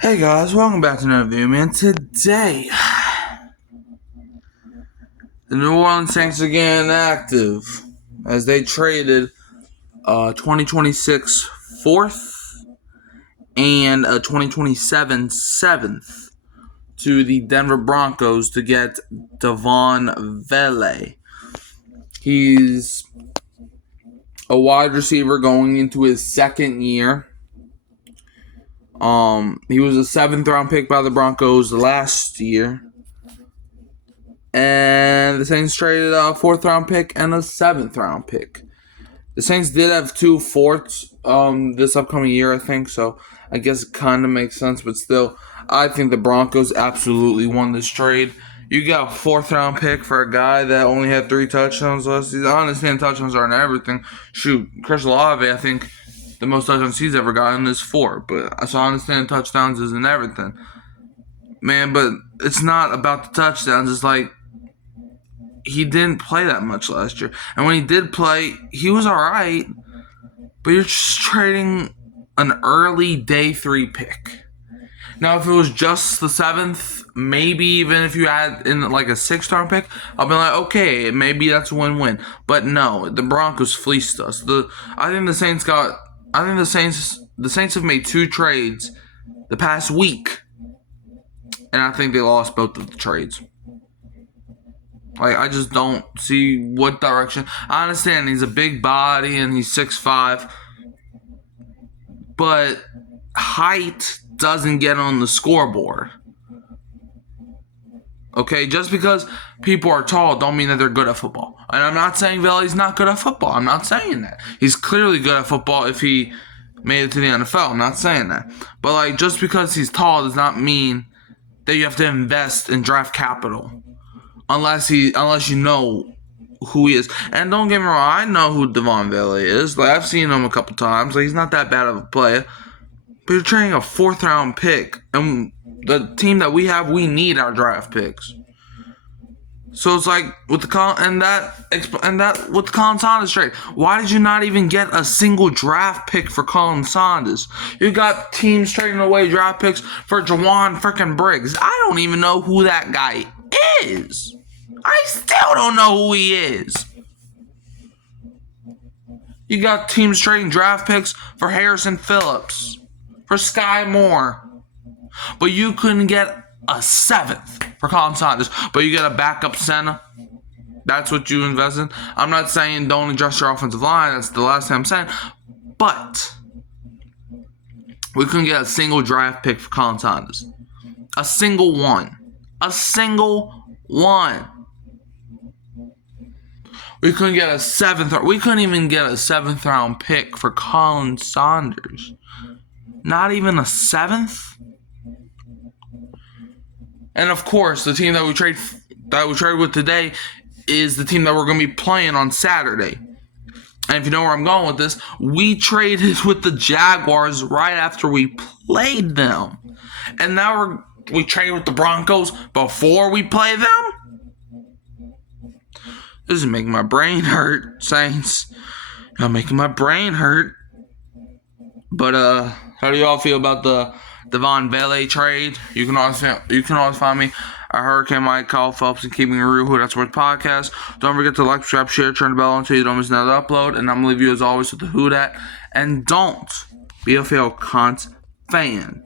Hey guys, welcome back to another video, man. Today, the New Orleans Saints again active as they traded 2026 fourth and a 2027 seventh to the Denver Broncos to get Devaughn Vele. He's a wide receiver going into his second year. He was a 7th round pick by the Broncos last year. And the Saints traded a 4th round pick and a 7th round pick. The Saints did have 2 fourths this upcoming year, I think, so I guess it kind of makes sense, but still, I think the Broncos absolutely won this trade. You got a 4th round pick for a guy that only had 3 touchdowns last season. I understand touchdowns aren't everything. Shoot, Chris Olave, I think the most touchdowns he's ever gotten is 4, but so I understand touchdowns isn't everything. Man, but it's not about the touchdowns. It's like, he didn't play that much last year. And when he did play, he was alright. But you're just trading an early day 3 pick. Now, if it was just the 7th, maybe even if you add in like a 6th round pick, I'll be like, okay, maybe that's a win-win. But no, the Broncos fleeced us. I think the Saints have made 2 trades the past week. And I think they lost both of the trades. Like, I just don't see what direction. I understand he's a big body and he's 6'5", but height doesn't get on the scoreboard. Okay, just because people are tall don't mean that they're good at football. And I'm not saying Vele's not good at football. I'm not saying that. He's clearly good at football if he made it to the NFL. I'm not saying that. But, like, just because he's tall does not mean that you have to invest in draft capital. Unless you know who he is. And don't get me wrong, I know who Devaughn Vele is. Like, I've seen him a couple times. Like, he's not that bad of a player. But you're trading a 4th round pick. And the team that we have, we need our draft picks. So it's like with the Colin Saunders trade, why did you not even get a single draft pick for Colin Saunders? You got teams trading away draft picks for Jawan freaking Briggs. I don't even know who that guy is. I still don't know who he is. You got teams trading draft picks for Harrison Phillips, for Sky Moore. But you couldn't get a 7th for Colin Saunders. But you get a backup center. That's what you invest in. I'm not saying don't adjust your offensive line. That's the last thing I'm saying. But we couldn't get a single draft pick for Colin Saunders. A single one. A single one. We couldn't get a 7th. We couldn't even get a 7th round pick for Colin Saunders. Not even a 7th. And of course, the team that we trade with today is the team that we're going to be playing on Saturday. And if you know where I'm going with this, we traded with the Jaguars right after we played them, and now we trade with the Broncos before we play them. This is making my brain hurt, Saints. You're making my brain hurt. But how do y'all feel about the Devaughn Vele trade? You can always find me at Hurricane Mike, Kyle Phelps, and Keeping It Real, Who That's Worth podcast. Don't forget to like, subscribe, share, turn the bell on so you don't miss another upload. And I'm gonna leave you as always with the Who Dat. And don't be a fail cunt fan.